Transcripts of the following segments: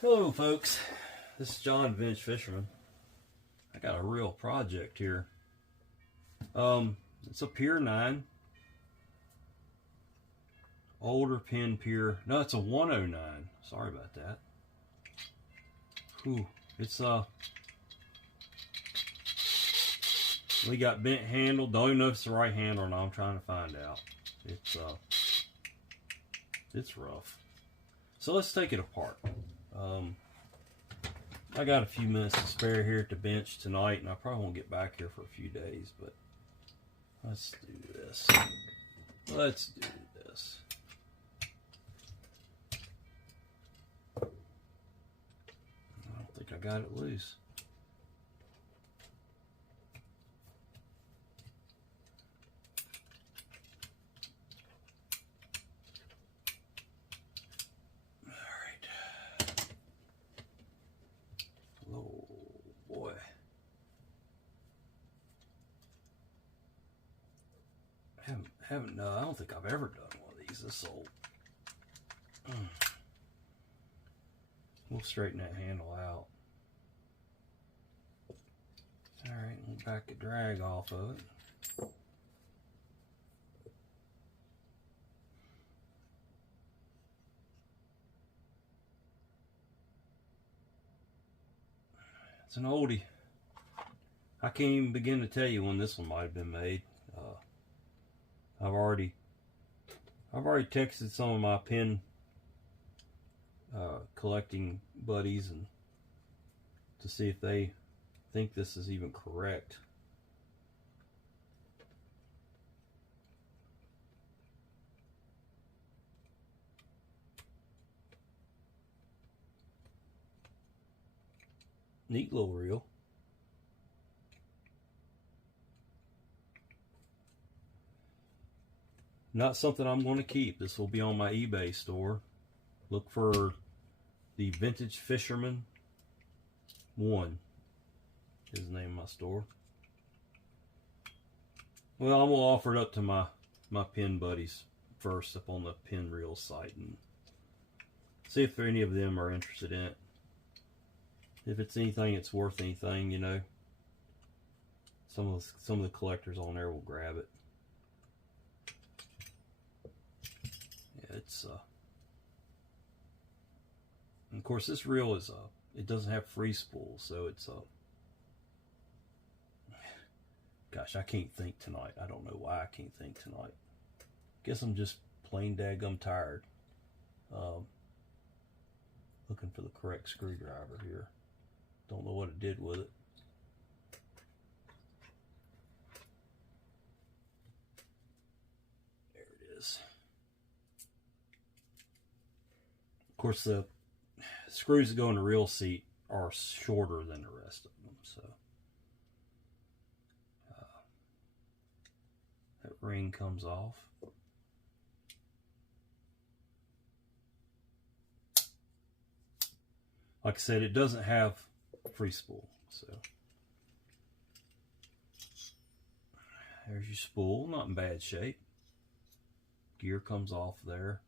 Hello folks, this is John Vince Fisherman. I got a real project here. It's a Pier 9, older Penn Peer. No, it's a 109. Sorry about that. Whew. It's we got bent handle. Don't even know if it's the right handle or not. I'm trying to find out. It's rough. So let's take it apart. I got a few minutes to spare here at the bench tonight, and I probably won't get back here for a few days, but let's do this. Let's do this. I don't think I got it loose. No, I don't think I've ever done one of these this old. We'll straighten that handle out. Alright, we'll back the drag off of it. It's an oldie. I can't even begin to tell you when this one might have been made. I've already texted some of my pin collecting buddies and to see if they think this is even correct. Neat little reel. Not something I'm going to keep. This will be on my eBay store. Look for the Vintage Fisherman 1 is the name of my store. Well, I'm going to offer it up to my pin buddies first up on the Pin Reel site and see if any of them are interested in it. If it's anything it's worth anything, you know, some of the collectors on there will grab it. It's and of course this reel is it doesn't have free spool, so it's gosh, I can't think tonight. I don't know why I can't think tonight. Guess I'm just plain daggum tired. Looking for the correct screwdriver here. Don't know what it did with it. There it is. Of course, the screws that go in the reel seat are shorter than the rest of them, so that ring comes off. Like I said, it doesn't have free spool, so there's your spool, not in bad shape. Gear comes off there.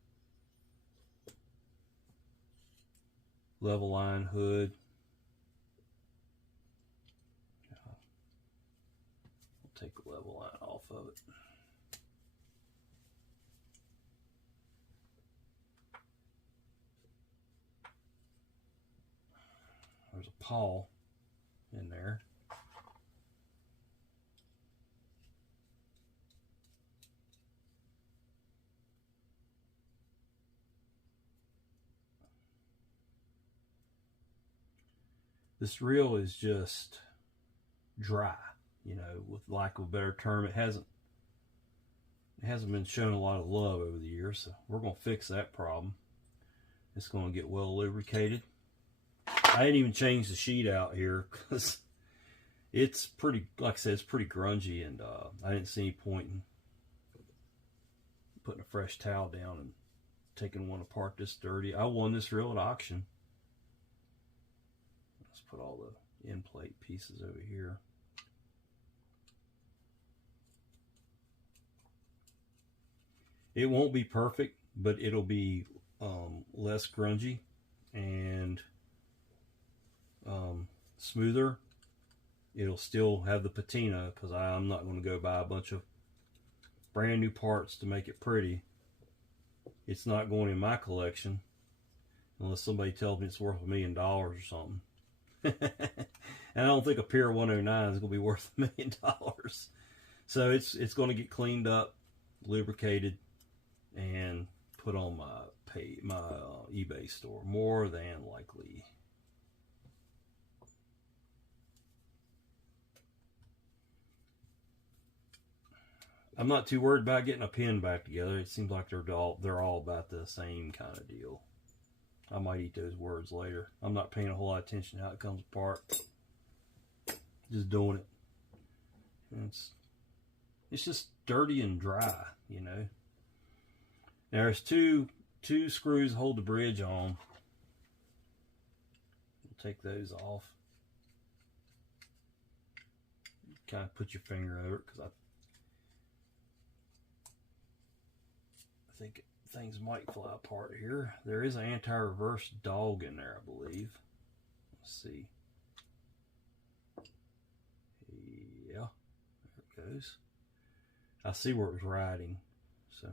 Level line hood. I'll take the level line off of it. There's a pawl in there. This reel is just dry, you know, with lack of a better term. It hasn't been shown a lot of love over the years, so we're going to fix that problem. It's going to get well lubricated. I didn't even change the sheet out here because it's pretty, like I said, it's pretty grungy, and I didn't see any point in putting a fresh towel down and taking one apart this dirty. I won this reel at auction. Let's put all the end plate pieces over here. It won't be perfect, but it'll be less grungy, and smoother, it'll still have the patina, because I'm not going to go buy a bunch of brand new parts to make it pretty. It's not going in my collection unless somebody tells me it's worth $1 million or something. And I don't think a Peer 109 is going to be worth $1 million. So it's going to get cleaned up, lubricated, and put on my eBay store, more than likely. I'm not too worried about getting a pin back together. It seems like they're all about the same kind of deal. I might eat those words later. I'm not paying a whole lot of attention to how it comes apart. Just doing it. And it's just dirty and dry, you know. There's two screws hold the bridge on. We'll take those off. Kind of put your finger over it, because I think things might fly apart here. There is an anti-reverse dog in there, I believe. Let's see. Yeah, there it goes. I see where it was riding, so.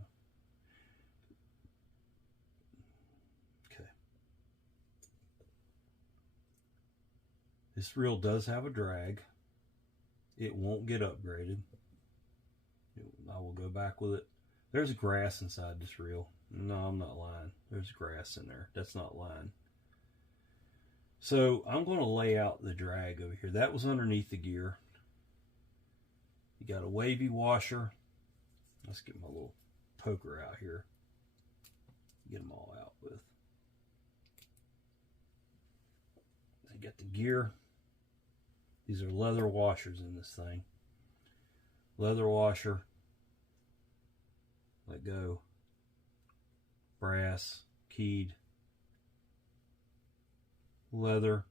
Okay. This reel does have a drag. It won't get upgraded. I will go back with it. There's grass inside this reel. No, I'm not lying. There's grass in there. That's not lying. So I'm going to lay out the drag over here. That was underneath the gear. You got a wavy washer. Let's get my little poker out here. Get them all out with. I got the gear. These are leather washers in this thing. Leather washer. Let go. Brass, keyed. Leather,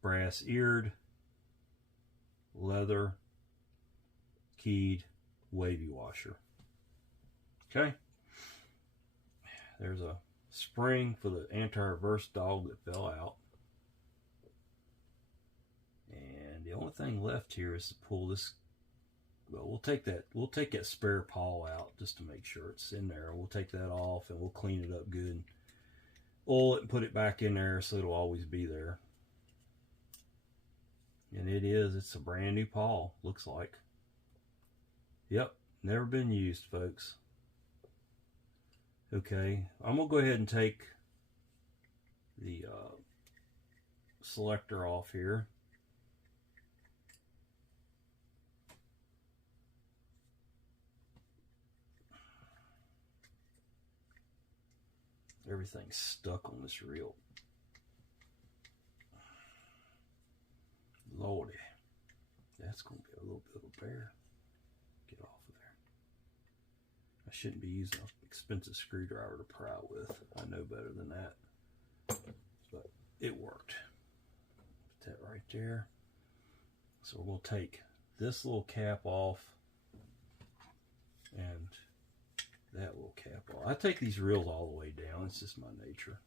brass eared. Leather, keyed, wavy washer. Okay. There's a spring for the anti-reverse dog that fell out. And the only thing left here is to pull this. Well, we'll take that spare pawl out just to make sure it's in there. We'll take that off and we'll clean it up good. Oil it and put it back in there so it'll always be there. And it's a brand new pawl, looks like. Yep, never been used, folks. Okay, I'm gonna go ahead and take the selector off here. Everything's stuck on this reel. Lordy, that's going to be a little bit of a bear. Get off of there. I shouldn't be using an expensive screwdriver to pry with. I know better than that. But it worked. Put that right there. So we're going to take this little cap off and that little cap off. I take these reels all the way down. It's just my nature.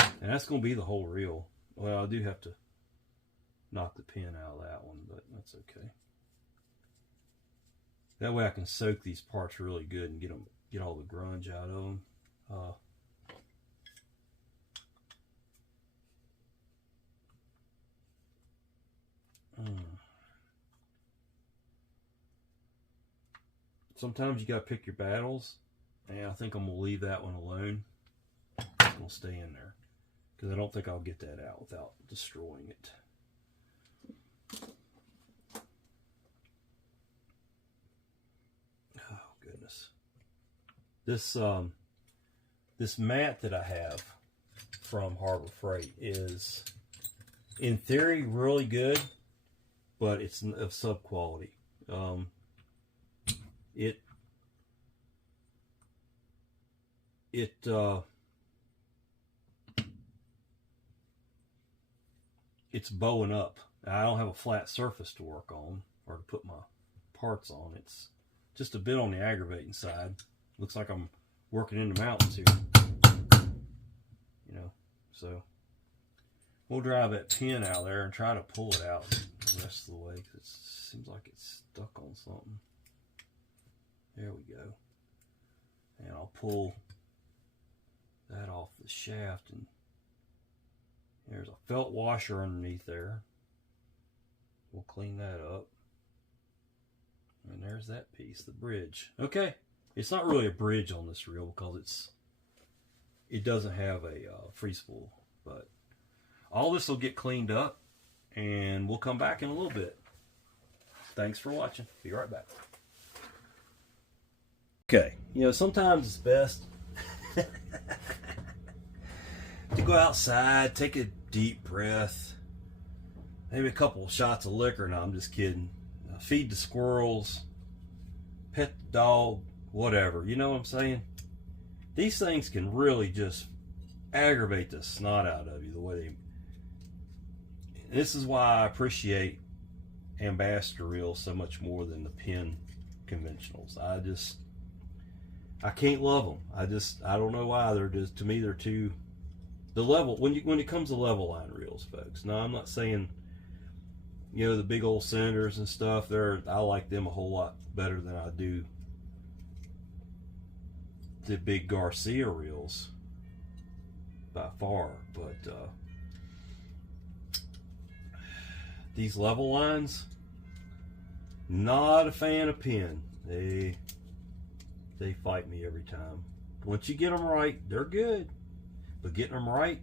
And that's going to be the whole reel. Well, I do have to knock the pin out of that one, but that's okay. That way I can soak these parts really good and get all the grunge out of them. Sometimes you got to pick your battles, and I think I'm going to leave that one alone. It's going to stay in there because I don't think I'll get that out without destroying it. Oh, goodness. This mat that I have from Harbor Freight is, in theory, really good, but it's of sub quality. It's bowing up. I don't have a flat surface to work on or to put my parts on. It's just a bit on the aggravating side. Looks like I'm working in the mountains here. You know, so we'll drive that pin out there and try to pull it out the rest of the way, because it seems like it's stuck on something. There we go. And I'll pull that off the shaft, and there's a felt washer underneath there. We'll clean that up. And there's that piece, the bridge. Okay, it's not really a bridge on this reel because it doesn't have a free spool, but all this will get cleaned up, and we'll come back in a little bit. Thanks for watching. Be right back. Okay, you know, sometimes it's best to go outside, take a deep breath, maybe a couple of shots of liquor. No, I'm just kidding. Feed the squirrels, pet the dog, whatever. You know what I'm saying? These things can really just aggravate the snot out of you the way they... This is why I appreciate Ambassador reels so much more than the Penn conventionals. I can't love them. I don't know why. They're just, to me, they're too... The level, when it comes to level line reels, folks. Now, I'm not saying, you know, the big old Senators and stuff, I like them a whole lot better than I do the big Garcia reels by far. But these level lines, not a fan of Penn. They fight me every time. Once you get them right, they're good. But getting them right,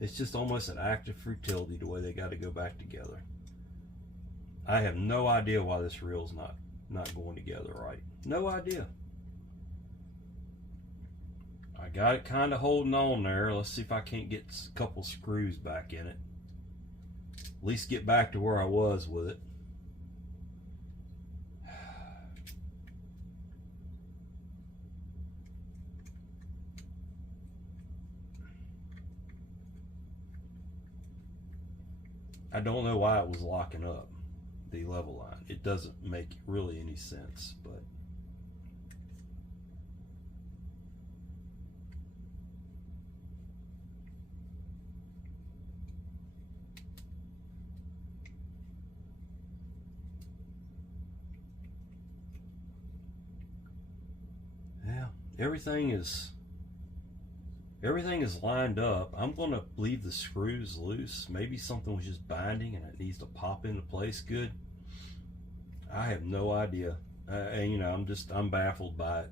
it's just almost an act of futility the way they got to go back together. I have no idea why this reel's not going together right. No idea. I got it kind of holding on there. Let's see if I can't get a couple screws back in it. At least get back to where I was with it. I don't know why it was locking up the level line. It doesn't make really any sense, but yeah, everything is lined up. I'm going to leave the screws loose. Maybe something was just binding and it needs to pop into place good. I have no idea. And you know, I'm baffled by it.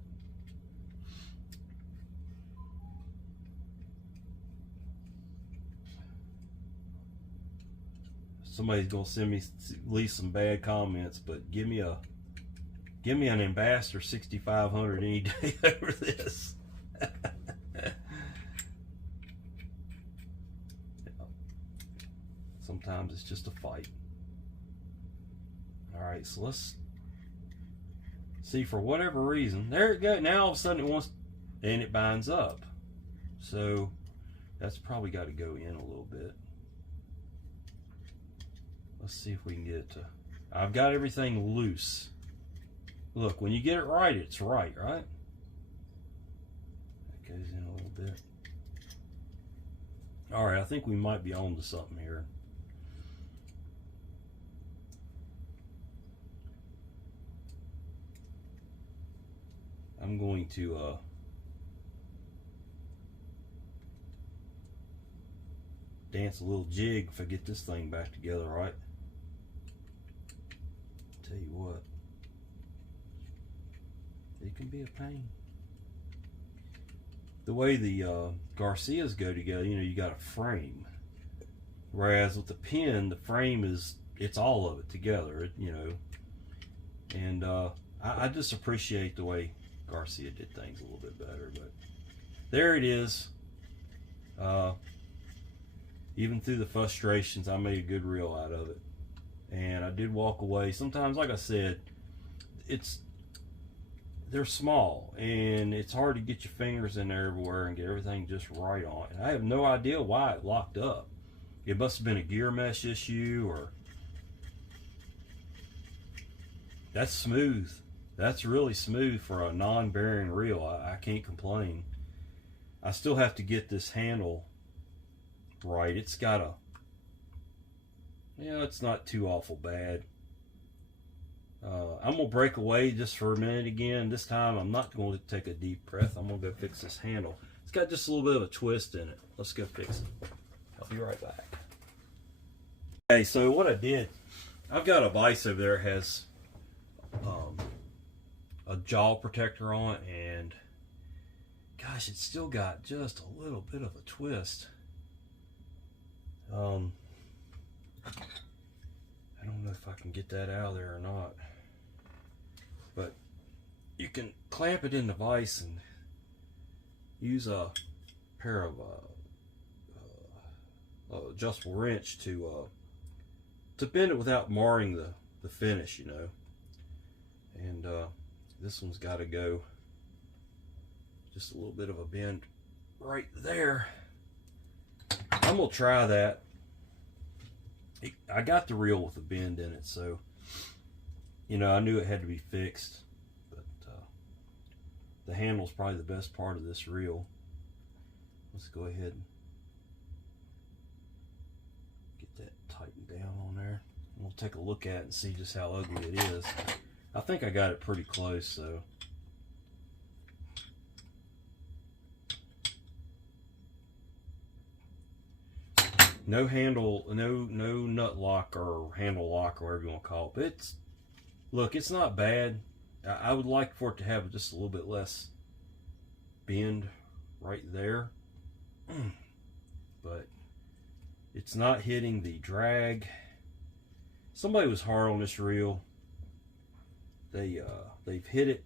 Somebody's going to send me at least some bad comments, but give me an Ambassador 6500 any day over this. Sometimes it's just a fight. All right, so let's see. For whatever reason, there it goes. Now all of a sudden it wants, and it binds up. So that's probably got to go in a little bit. Let's see if we can get it to. I've got everything loose. Look, when you get it right, it's right, right? That goes in a little bit. All right, I think we might be on to something here. I'm going to dance a little jig if I get this thing back together right. Tell you what, it can be a pain. The way the Garcias go together, you know, you got a frame. Whereas with the Penn, the frame it's all of it together, you know. And I just appreciate the way Garcia did things a little bit better, but there it is. Even through the frustrations, I made a good reel out of it, and I did walk away. Sometimes, like I said, they're small, and it's hard to get your fingers in there everywhere and get everything just right on. And I have no idea why it locked up. It must have been a gear mesh issue, or that's smooth. That's really smooth for a non-bearing reel. I can't complain. I still have to get this handle right. It's got a, it's not too awful bad. I'm gonna break away just for a minute again. This time I'm not going to take a deep breath. I'm gonna go fix this handle. It's got just a little bit of a twist in it. Let's go fix it. I'll be right back. Okay, so what I did, I've got a vise over there that has a jaw protector on it, and gosh, it's still got just a little bit of a twist. I don't know if I can get that out of there or not, but you can clamp it in the vise and use a pair of adjustable wrench to bend it without marring the finish, you know. And this one's got to go just a little bit of a bend right there. I'm gonna try that. I got the reel with a bend in it, so I knew it had to be fixed. But the handle's probably the best part of this reel. Let's go ahead and get that tightened down on there. And we'll take a look at it and see just how ugly it is. I think I got it pretty close, so. No handle, no nut lock or handle lock or whatever you want to call it. But it's not bad. I would like for it to have just a little bit less bend right there. But it's not hitting the drag. Somebody was hard on this reel. They've hit it.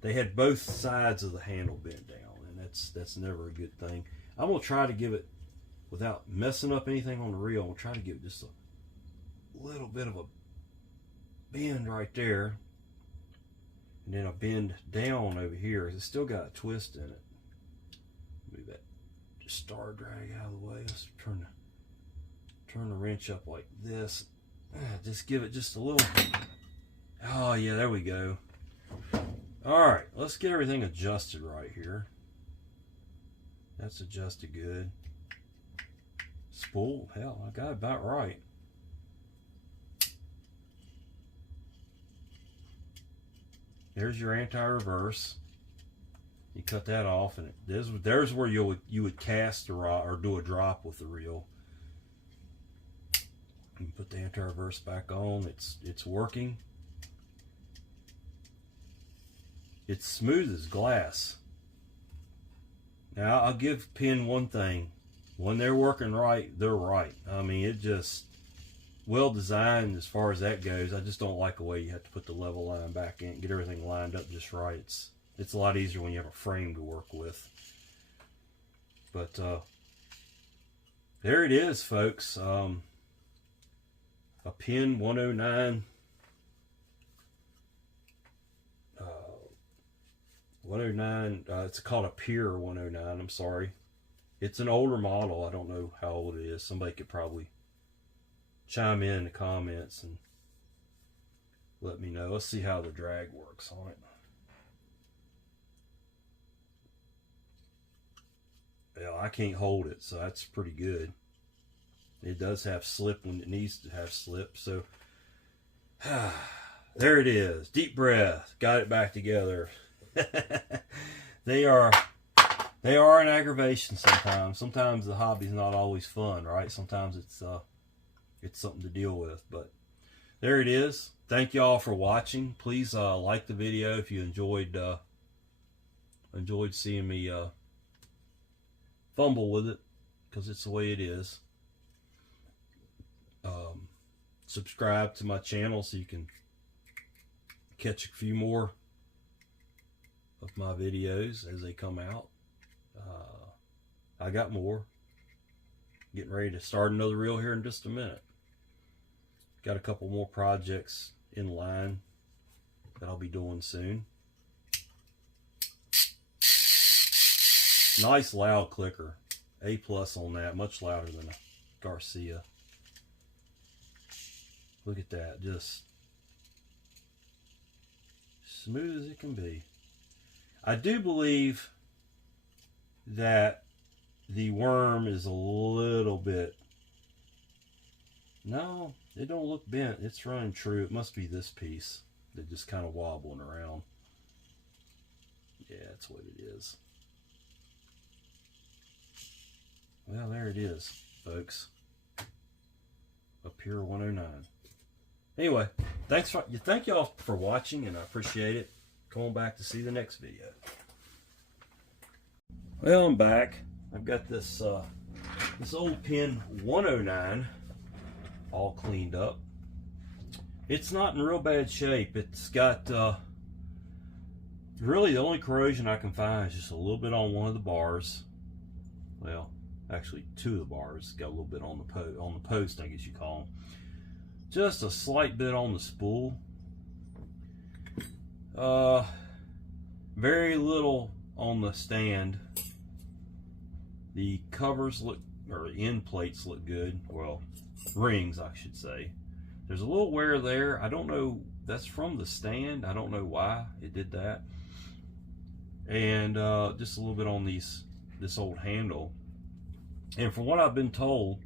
They had both sides of the handle bent down, and that's never a good thing. I'm gonna try to give it, without messing up anything on the reel, I'm gonna try to give it just a little bit of a bend right there, and then a bend down over here. It's still got a twist in it. Move that star drag out of the way. Let's turn the wrench up like this. Just give it just a little. Oh yeah, there we go. All right, let's get everything adjusted right here. That's adjusted good. Spool, hell, I got it about right. There's your anti-reverse. You cut that off, and there's where you would cast the rod or do a drop with the reel. You put the anti-reverse back on. It's working. It's smooth as glass. Now, I'll give Penn one thing. When they're working right, they're right. I mean, it just well designed as far as that goes. I just don't like the way you have to put the level line back in, get everything lined up just right. It's a lot easier when you have a frame to work with. But there it is, folks. A Penn 109. 109, it's called a Peer 109, I'm sorry. It's an older model. I don't know how old it is. Somebody could probably chime in the comments and let me know. Let's see how the drag works on it. Yeah, I can't hold it, so that's pretty good. It does have slip when it needs to have slip, so there it is. Deep breath. Got it back together. They are an aggravation sometimes. Sometimes the hobby's not always fun, right? Sometimes it's something to deal with. But there it is. Thank y'all for watching. Please like the video if you enjoyed seeing me fumble with it, because it's the way it is. Subscribe to my channel so you can catch a few more of my videos as they come out. I got more. Getting ready to start another reel here in just a minute. Got a couple more projects in line that I'll be doing soon. Nice loud clicker. A+ on that. Much louder than a Garcia. Look at that. Just smooth as it can be. I do believe that the worm is a little bit, no, it don't look bent. It's running true. It must be this piece that just kind of wobbling around. Yeah, that's what it is. Well, there it is, folks. A Pure 109. Anyway, thank y'all for watching, and I appreciate it. Come on back to see the next video. Well, I'm back. I've got this this old Penn 109 all cleaned up. It's not in real bad shape. It's got really the only corrosion I can find is just a little bit on one of the bars. Well, actually two of the bars. Got a little bit on the post, I guess you call them. Just a slight bit on the spool. Very little on the stand. The covers look, or end plates look good. Well, rings, I should say. There's a little wear there. I don't know. That's from the stand. I don't know why it did that. And just a little bit on this old handle. And from what I've been told,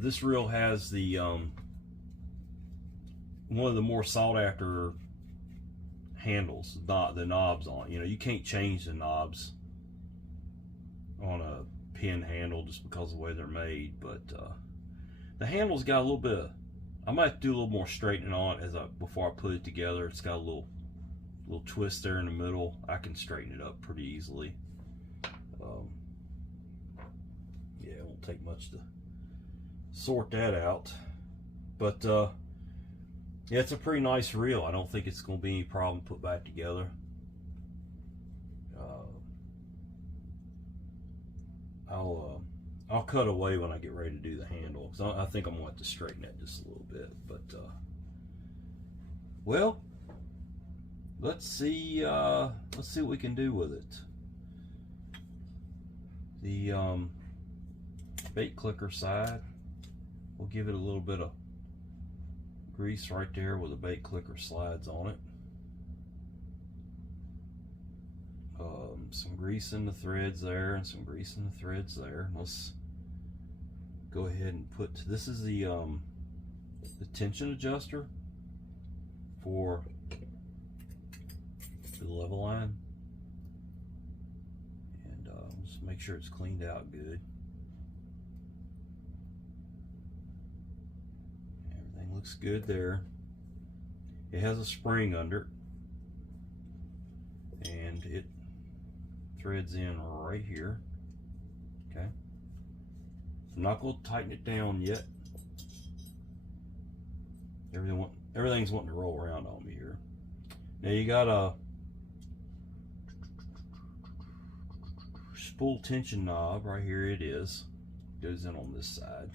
this reel has the one of the more sought after handles, not the knobs on it. You know, you can't change the knobs on a Penn handle just because of the way they're made. But the handle's got a little bit of, I might do a little more straightening on it before I put it together. It's got a little twist there in the middle. I can straighten it up pretty easily. Yeah, it won't take much to sort that out. But yeah, it's a pretty nice reel. I don't think it's going to be any problem to put back together. I'll cut away when I get ready to do the handle, because I think I'm going to have to straighten that just a little bit. But well, let's see what we can do with it. The bait clicker side, we'll give it a little bit of grease right there where the bait clicker slides on it. Some grease in the threads there, and some grease in the threads there. Let's go ahead and put, this is the tension adjuster for the level line, and just make sure it's cleaned out good. Everything looks good there. It has a spring under it, and it threads in right here. Okay, I'm not going to tighten it down yet. Everything's wanting to roll around on me here. Now you got a spool tension knob right here. It is, goes in on this side.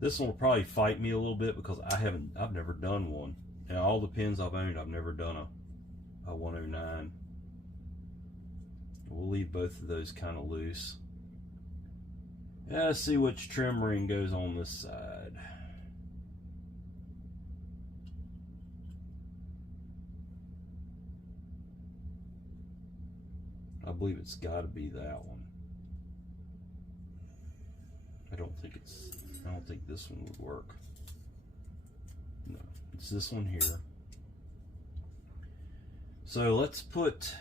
This one will probably fight me a little bit because I've never done one. And all the pins I've owned, I've never done a 109. We'll leave both of those kind of loose. Let's see which trim ring goes on this side. I believe it's got to be that one. I don't think this one would work. No, it's this one here. So let's put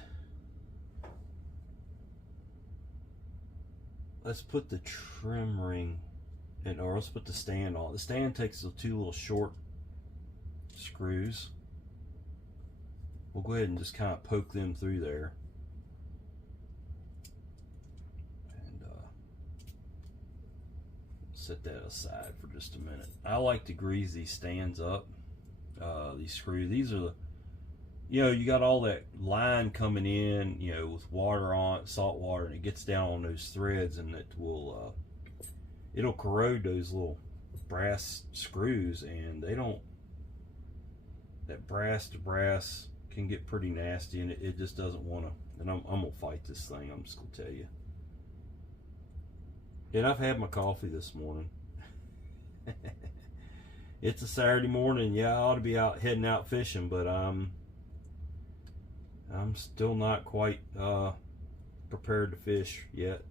the trim ring in, or let's put the stand on. The stand takes the two little short screws. We'll go ahead and just kind of poke them through there. And set that aside for just a minute. I like to grease these stands up. These screws, these are the, you know, you got all that line coming in, you know, with water on it, salt water, and it gets down on those threads, and it will it'll corrode those little brass screws, and they don't, that brass to brass can get pretty nasty, and it just doesn't want to. And I'm gonna fight this thing, I'm just gonna tell you. And I've had my coffee this morning. It's a Saturday morning. Yeah, I ought to be heading out fishing, but I'm still not quite prepared to fish yet.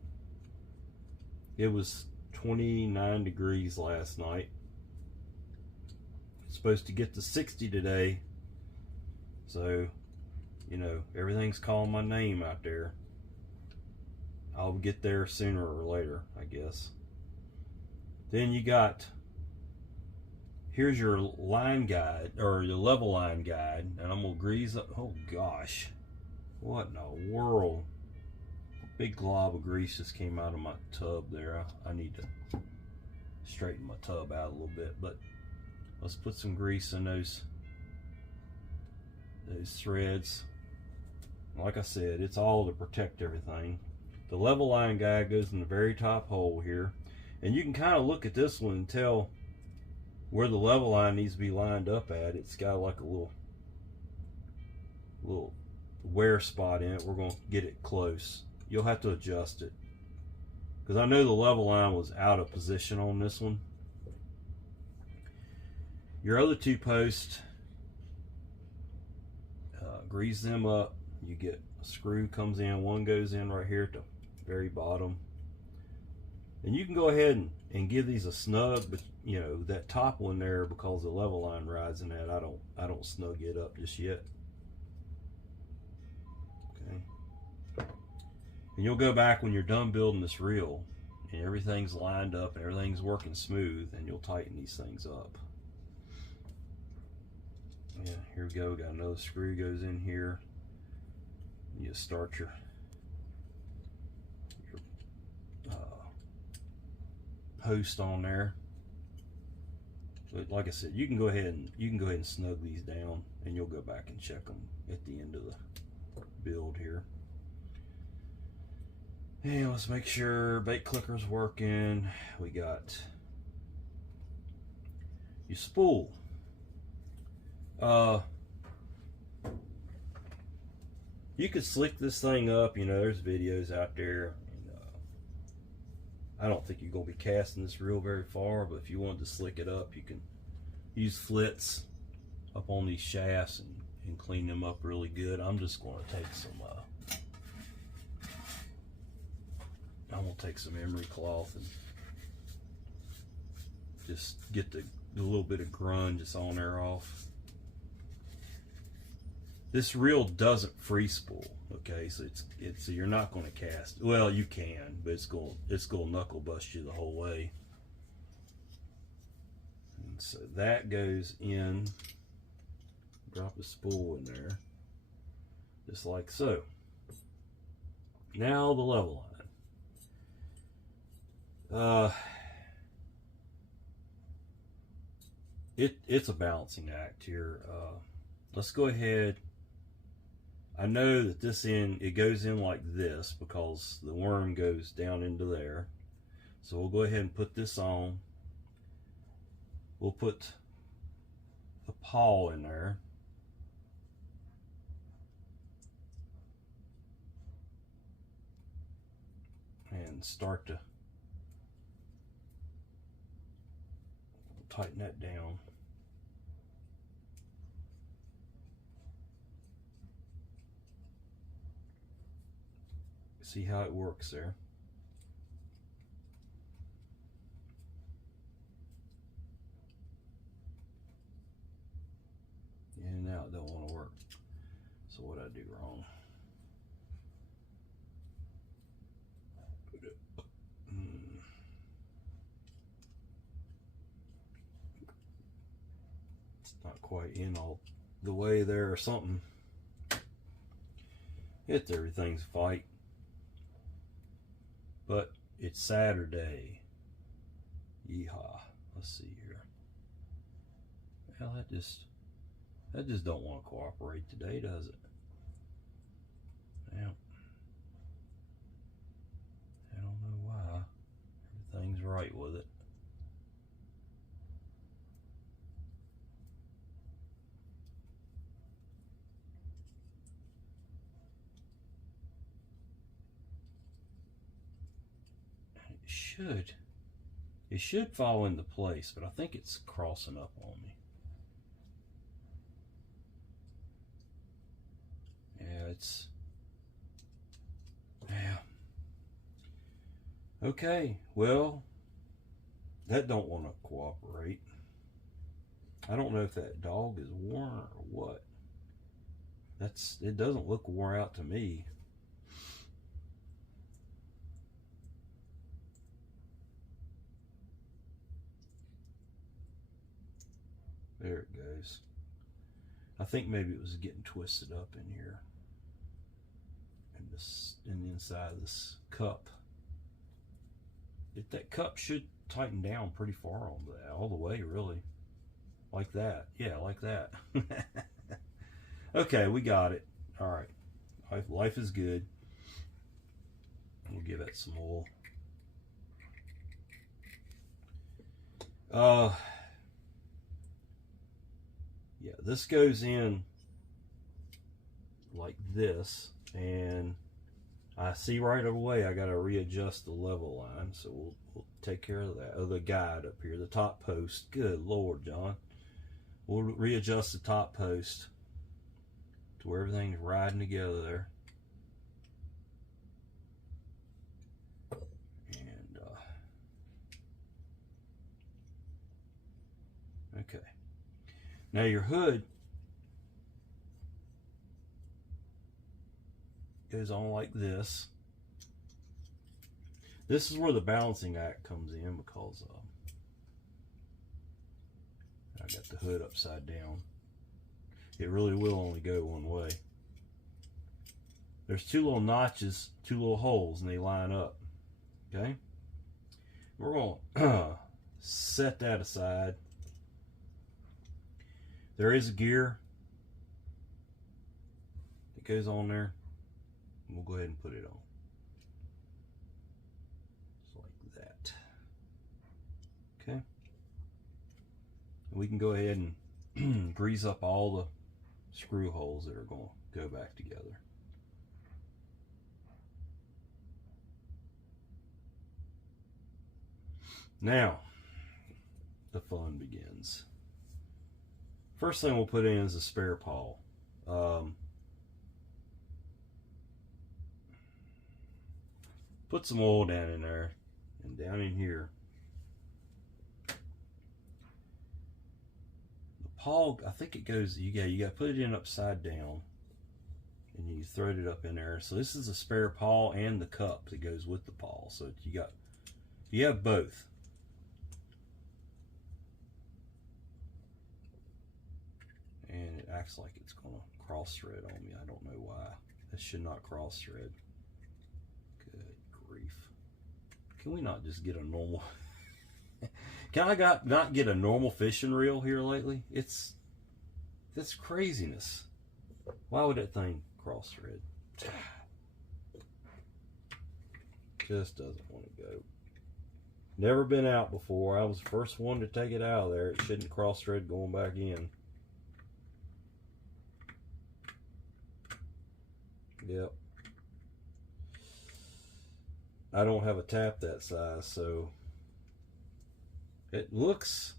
It was 29 degrees last night. It's supposed to get to 60 today. So, you know, everything's calling my name out there. I'll get there sooner or later, I guess. Then you got, here's your line guide, or your level line guide, and I'm gonna grease up. Oh gosh, what in the world? A big glob of grease just came out of my tub there. I need to straighten my tub out a little bit, but let's put some grease in those threads. Like I said, it's all to protect everything. The level line guide goes in the very top hole here, and you can kind of look at this one and tell where the level line needs to be lined up at. It's got like a little wear spot in it. We're going to get it close. You'll have to adjust it, because I know the level line was out of position on this one. Your other two posts, grease them up. You get a screw comes in, one goes in right here at the very bottom, and you can go ahead and give these a snug, but you know that top one there, because the level line rides in that, I don't snug it up just yet. Okay, and you'll go back when you're done building this reel and everything's lined up and everything's working smooth, and you'll tighten these things up. Yeah, here we go. Got another screw goes in here. You start your post on there. But like I said, you can go ahead and snug these down, and you'll go back and check them at the end of the build here. And let's make sure bait clicker's working. We got your spool. You could slick this thing up, you know, there's videos out there. I don't think you're going to be casting this reel very far, but if you wanted to slick it up, you can use flits up on these shafts and clean them up really good. I'm just going to take some emery cloth and just get the little bit of grunge that's on there off. This reel doesn't free spool, okay? So so you're not going to cast. Well, you can, but it's going to knuckle bust you the whole way. And so that goes in. Drop the spool in there, just like so. Now the level line. It's a balancing act here. Let's go ahead. I know that this end, it goes in like this because the worm goes down into there. So we'll go ahead and put this on. We'll put the pawl in there. And start to tighten that down. See how it works there. And now it don't want to work. So what I do wrong? It's not quite in all the way there or something. Everything's fight. But it's Saturday. Yeehaw. Let's see here. Well, that just don't want to cooperate today, does it? Yeah. I don't know why. Everything's right with it. Should. It should fall into place, but I think it's crossing up on me. Yeah, yeah. Okay, well, that don't want to cooperate. I don't know if that dog is worn or what. It doesn't look wore out to me. There it goes. I think maybe it was getting twisted up in here, in the inside of this cup. That cup should tighten down pretty far on that, all the way, really. Like that. Yeah, like that. Okay, we got it. All right. Life is good. We'll give it some oil. Yeah, this goes in like this, and I see right away I got to readjust the level line, so we'll take care of that. Oh, the guide up here, the top post. Good Lord, John. We'll readjust the top post to where everything's riding together there. And okay. Now your hood goes on like this. This is where the balancing act comes in, because I got the hood upside down. It really will only go one way. There's two little notches, two little holes, and they line up. Okay? We're going to set that aside. There is a gear that goes on there. We'll go ahead and put it on. Just like that. Okay. We can go ahead and grease up all the screw holes that are going to go back together. Now, the fun begins. First thing we'll put in is a spare pawl. Put some oil down in there, and down in here. The pawl, I think it goes, you got to put it in upside down, and you thread it up in there. So this is a spare pawl and the cup that goes with the pawl. So you have both. And it acts like it's going to cross thread on me. I don't know why. This should not cross thread. Good grief. Can we not just get a normal... Can I not get a normal fishing reel here lately? That's craziness. Why would that thing cross thread? Just doesn't want to go. Never been out before. I was the first one to take it out of there. It shouldn't cross thread going back in. Yep. I don't have a tap that size, so it looks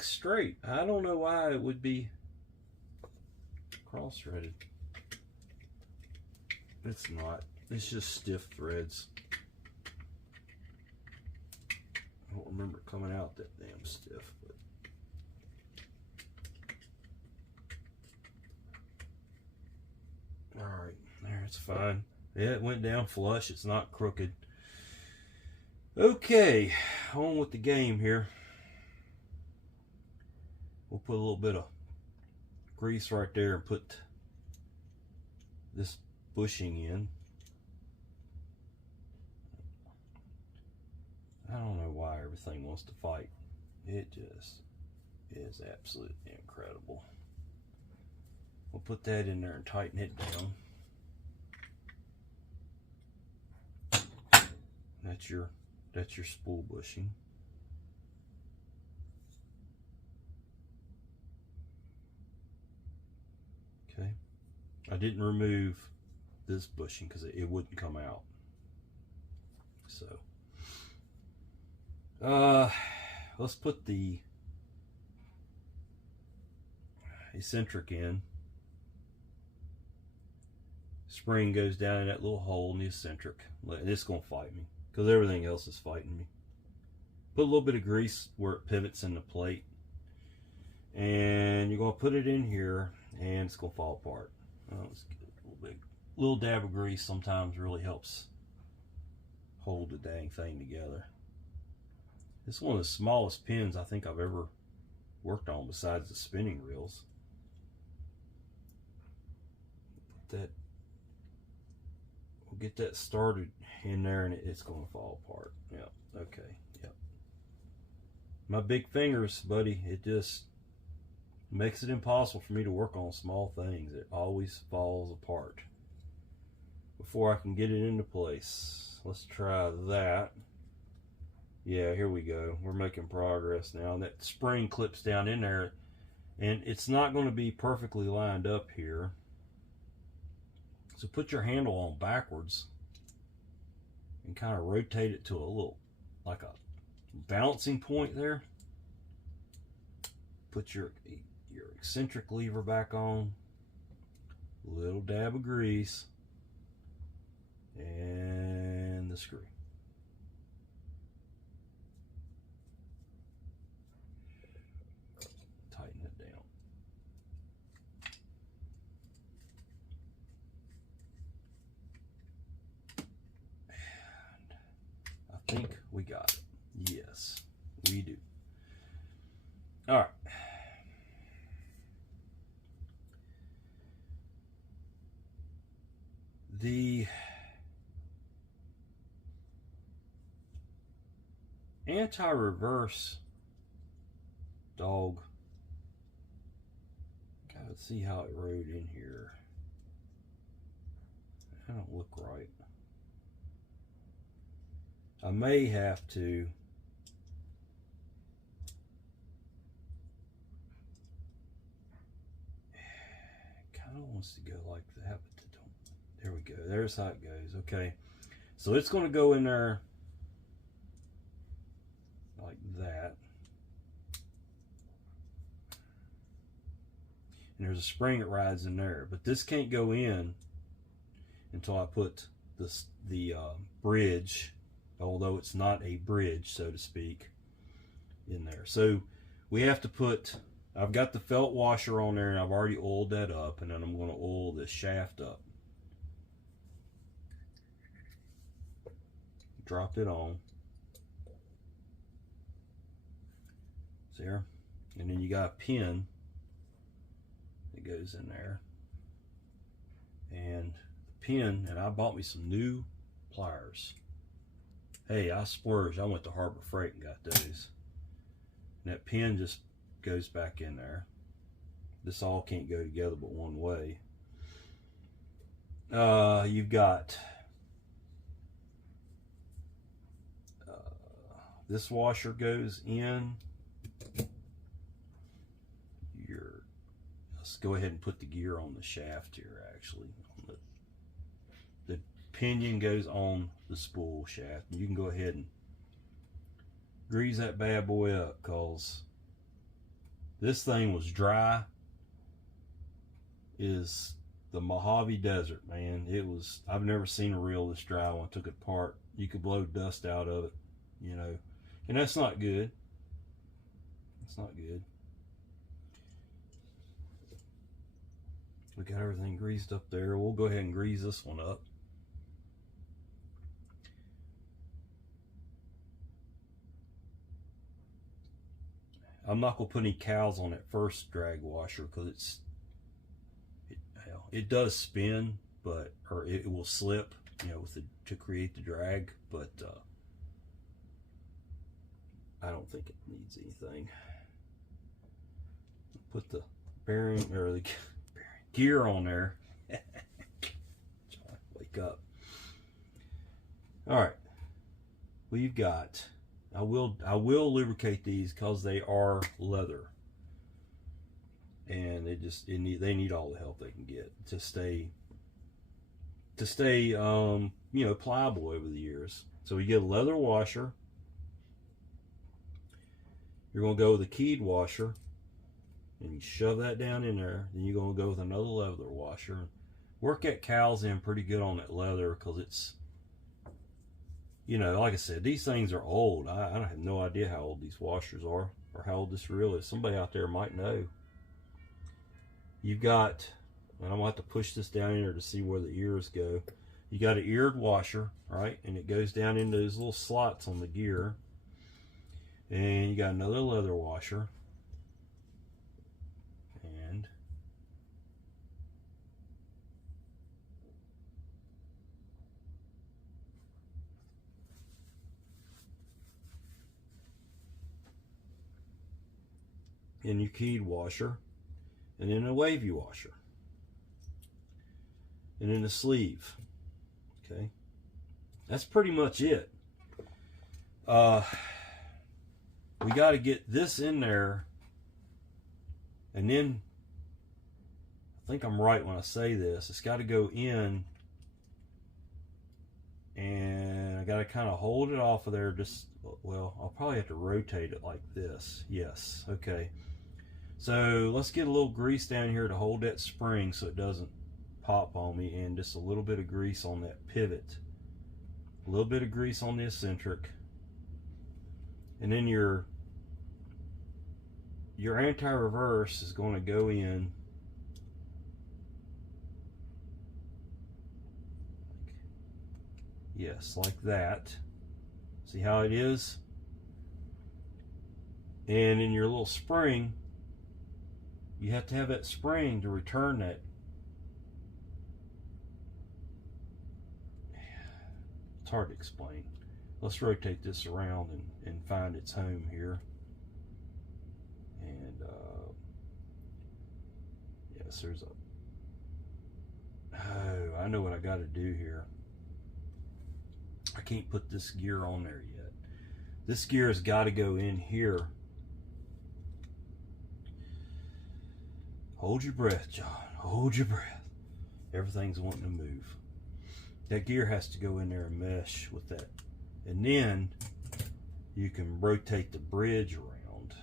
straight. I don't know why it would be cross-threaded. It's not. It's just stiff threads. I don't remember it coming out that damn stiff, but all right, there, it's fine. Yeah, it went down flush. It's not crooked. Okay, on with the game here. We'll put a little bit of grease right there and put this bushing in. I don't know why everything wants to fight. It just is absolutely incredible. We'll put that in there and tighten it down. That's your spool bushing. Okay. I didn't remove this bushing because it wouldn't come out. So Let's put the eccentric in. Spring goes down in that little hole in the eccentric. It's going to fight me because everything else is fighting me. Put a little bit of grease where it pivots in the plate. And you're going to put it in here and it's going to fall apart. Let's get a little dab of grease sometimes really helps hold the dang thing together. This is one of the smallest pins I think I've ever worked on besides the spinning reels. We'll get that started in there and it's going to fall apart. Yeah, okay, yep. My big fingers, buddy, it just makes it impossible for me to work on small things. It always falls apart before I can get it into place. Let's try that. Yeah, here we go. We're making progress now. And that spring clips down in there, and it's not going to be perfectly lined up here. So put your handle on backwards and kind of rotate it to a little, like a balancing point there. Put your eccentric lever back on. Little dab of grease. And the screw. Tighten it down. And I think we got it. Yes, we do. All right. The anti-reverse dog, gotta see how it rode in here. That don't look right. I may have to kind of wants to go like that, but don't. There we go. There's how it goes. Okay, so it's going to go in there like that. And there's a spring that rides in there, but this can't go in until I put the bridge, although it's not a bridge, so to speak, in there. So we have to put, I've got the felt washer on there and I've already oiled that up, and then I'm going to oil this shaft up. Drop it on. There. And then you got a pin that goes in there. And the pin, and I bought me some new pliers. Hey, I splurged. I went to Harbor Freight and got those. And that pin just goes back in there. This all can't go together but one way. You've got this washer goes in. Let's go ahead and put the gear on the shaft here, actually. The pinion goes on the spool shaft. You can go ahead and grease that bad boy up, because this thing was dry as the Mojave Desert, man. It was, I've never seen a reel this dry when I took it apart. You could blow dust out of it, you know, and that's not good. It's not good. We got everything greased up there. We'll go ahead and grease this one up. I'm not going to put any cowls on that first drag washer because it does spin, but or it will slip, you know, to create the drag, but I don't think it needs anything. Put the bearing or the gear on there. Wake up. All right, we've got, I will lubricate these because they are leather, and they need all the help they can get to stay you know, pliable over the years. So we get a leather washer, You're going to go with a keyed washer, and you shove that down in there. Then you're going to go with another leather washer. Work that cowls in pretty good on that leather, because it's, you know, like I said, these things are old. I have no idea how old these washers are, or how old this reel is. Somebody out there might know. You've got, and I'm going to have to push this down in there to see where the ears go. You got an eared washer, right? And it goes down into those little slots on the gear. And you got another leather washer. And your keyed washer. And then a wavy washer. And then the sleeve. Okay. That's pretty much it. We got to get this in there, and then I think I'm right when I say this. It's got to go in, and I got to kind of hold it off of there. Just, well, I'll probably have to rotate it like this. Yes. Okay. So let's get a little grease down here to hold that spring so it doesn't pop on me, and just a little bit of grease on that pivot. A little bit of grease on the eccentric, and then your anti-reverse is going to go in yes, like that. See how it is? And in your little spring, you have to have that spring to return that. It's hard to explain. Let's rotate this around and find its home here. And yes, there's a, oh, I know what I got to do here. I can't put this gear on there yet. This gear has got to go in here. Hold your breath, John. Hold your breath. Everything's wanting to move. That gear has to go in there and mesh with that. And then you can rotate the bridge around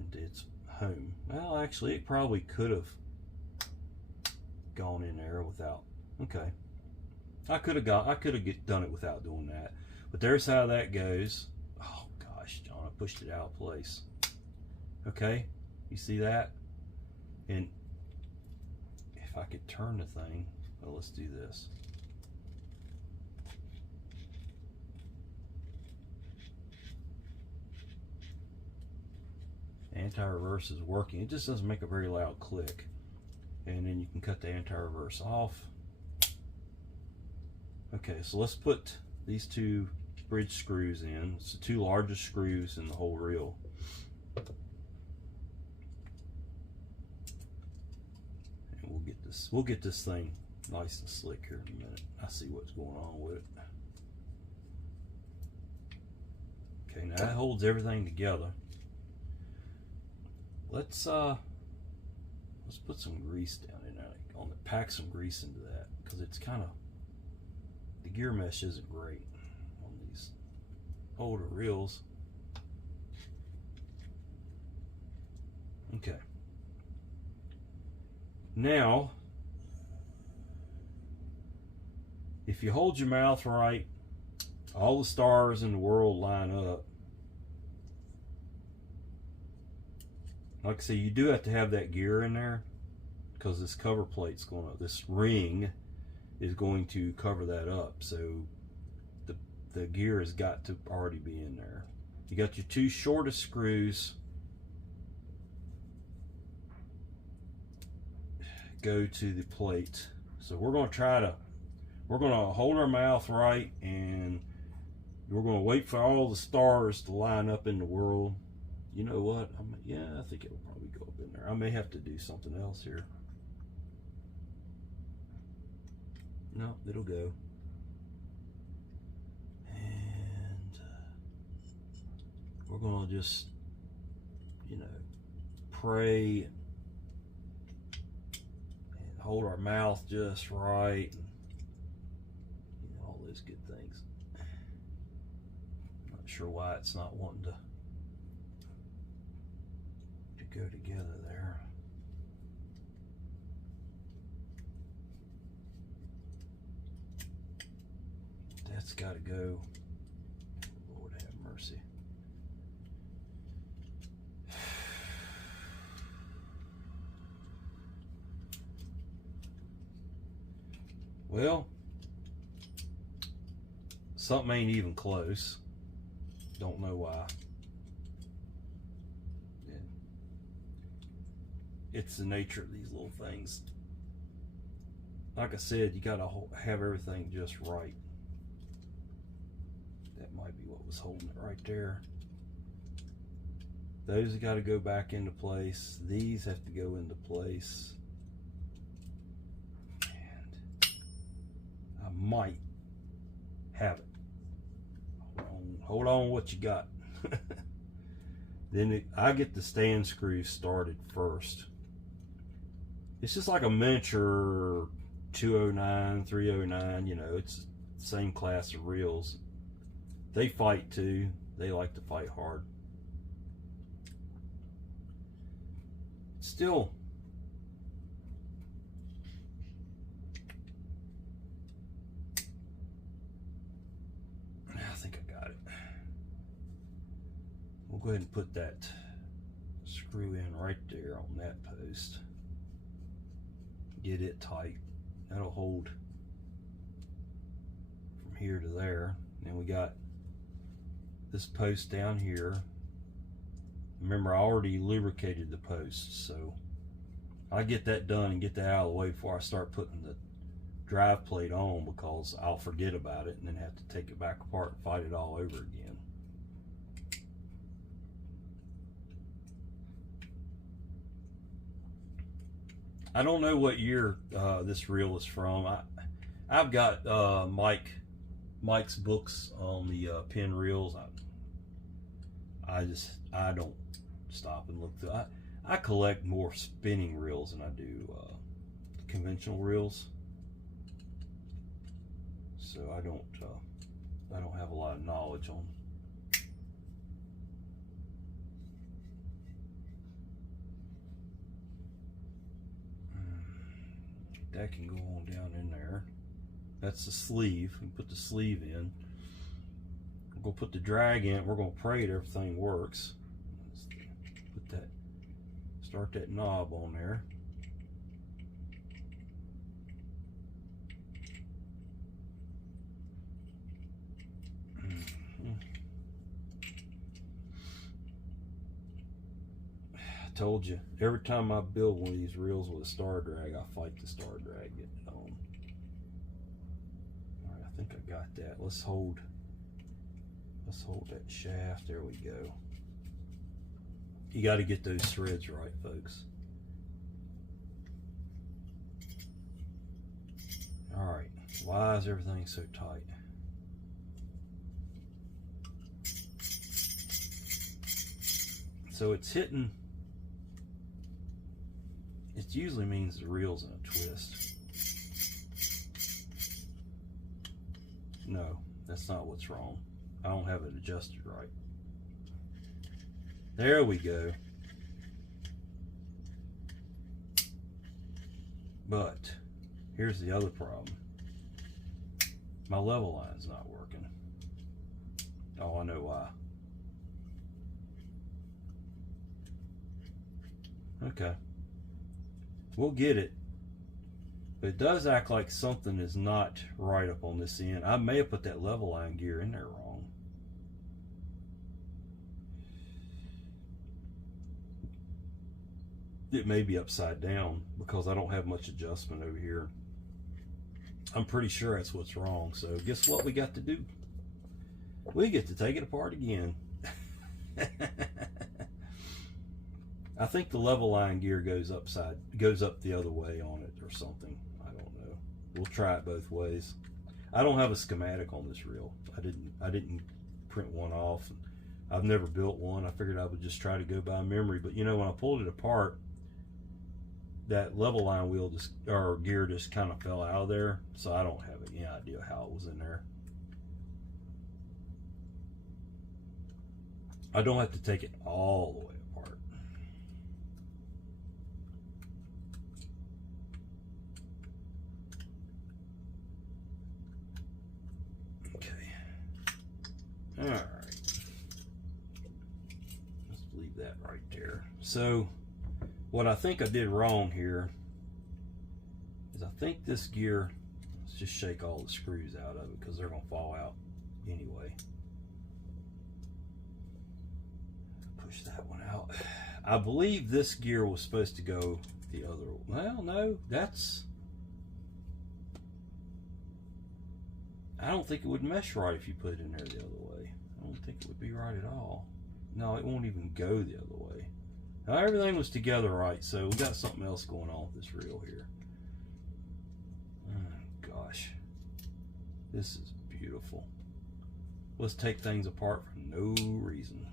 into its home. Well, actually, it probably could have gone in there without. Okay. I could have done it without doing that. But there's how that goes. Oh gosh, John, I pushed it out of place. Okay, you see that? And if I could turn the thing, well, let's do this. Anti-reverse is working. It just doesn't make a very loud click. And then you can cut the anti-reverse off. Okay, so let's put these two bridge screws in. It's the two largest screws in the whole reel. And we'll get this thing nice and slick here in a minute. I see what's going on with it. Okay, now that holds everything together. Let's put some grease down in there. Pack some grease into that, because it's kind of, the gear mesh isn't great on these older reels. Okay. Now, if you hold your mouth right, all the stars in the world line up. Like I say, you do have to have that gear in there, because this cover plate's going to, this ring is going to cover that up. So the gear has got to already be in there. You got your two shortest screws. Go to the plate. So we're going to hold our mouth right, and we're going to wait for all the stars to line up in the world. You know what? Yeah, I think it'll probably go up in there. I may have to do something else here. No, it'll go. And we're going to just, you know, pray and hold our mouth just right, and you know, all those good things. I'm not sure why it's not wanting to go together there. That's got to go. Lord have mercy. Well, something ain't even close. Don't know why. It's the nature of these little things. Like I said, you gotta have everything just right. That might be what was holding it right there. Those have got to go back into place. These have to go into place. And I might have it. Hold on what you got. Then I get the stand screw started first. It's just like a miniature 209, 309, you know, it's the same class of reels. They fight too. They like to fight hard. Still, I think I got it. We'll go ahead and put that screw in right there on that post. Get it tight. That'll hold from here to there. And we got this post down here. Remember, I already lubricated the post, so I get that done and get that out of the way before I start putting the drive plate on, because I'll forget about it and then have to take it back apart and fight it all over again. I don't know what year this reel is from. I've got Mike's books on the Penn reels. I don't stop and look through. I collect more spinning reels than I do conventional reels, so I don't have a lot of knowledge on. That can go on down in there. That's the sleeve. We put the sleeve in. We're gonna put the drag in. We're gonna pray that everything works. Put that, start that knob on there. I told you, every time I build one of these reels with a star drag, I fight the star drag getting it on. All right, I think I got that. Let's hold that shaft. There we go. You got to get those threads right, folks. All right, why is everything so tight? So it's hitting. It usually means the reel's in a twist. No, that's not what's wrong. I don't have it adjusted right. There we go. But here's the other problem. My level line's not working. Oh, I know why. Okay. We'll get it. But it does act like something is not right up on this end. I may have put that level line gear in there wrong. It may be upside down because I don't have much adjustment over here. I'm pretty sure that's what's wrong. So guess what we got to do? We get to take it apart again. I think the level line gear goes up the other way on it or something. I don't know. We'll try it both ways. I don't have a schematic on this reel. I didn't print one off. I've never built one. I figured I would just try to go by memory. But you know, when I pulled it apart, that level line wheel gear just kind of fell out of there. So I don't have any idea how it was in there. I don't have to take it all the way apart. Okay. All right. Let's leave that right there. So what I think I did wrong here is I think this gear, let's just shake all the screws out of it because they're going to fall out anyway. Push that one out. I believe this gear was supposed to go the other way. Well, no, that's... I don't think it would mesh right if you put it in there the other way. I don't think it would be right at all. No, it won't even go the other way. Now, everything was together right, so we got something else going on with this reel here. Oh, gosh. This is beautiful. Let's take things apart for no reason.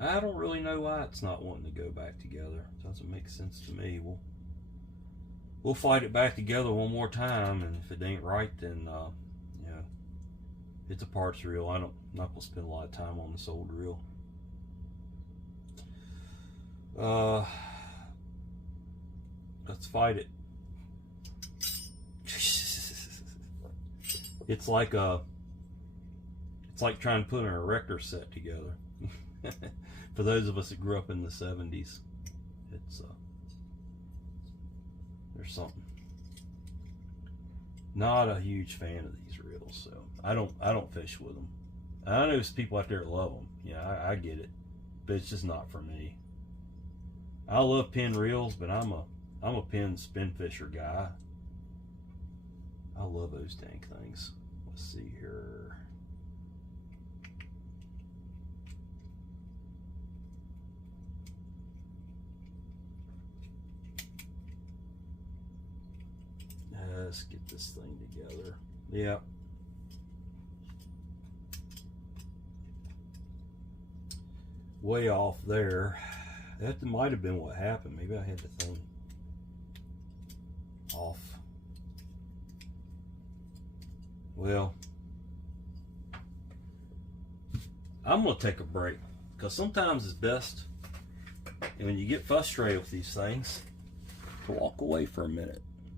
I don't really know why it's not wanting to go back together. It doesn't make sense to me. We'll fight it back together one more time, and if it ain't right, then you know, it's a parts reel. I'm not gonna spend a lot of time on this old reel. Let's fight it. It's like trying to put an erector set together. For those of us that grew up in the 70s, it's there's something. Not a huge fan of these reels, so I don't fish with them. I know there's people out there that love them. Yeah, I get it, but it's just not for me. I love Penn reels, but I'm a Penn spin fisher guy. I love those dang things. Let's see here. Let's get this thing together. Yeah. Way off there. That might have been what happened. Maybe I had the thing off. Well, I'm going to take a break because sometimes it's best, and when you get frustrated with these things, to walk away for a minute.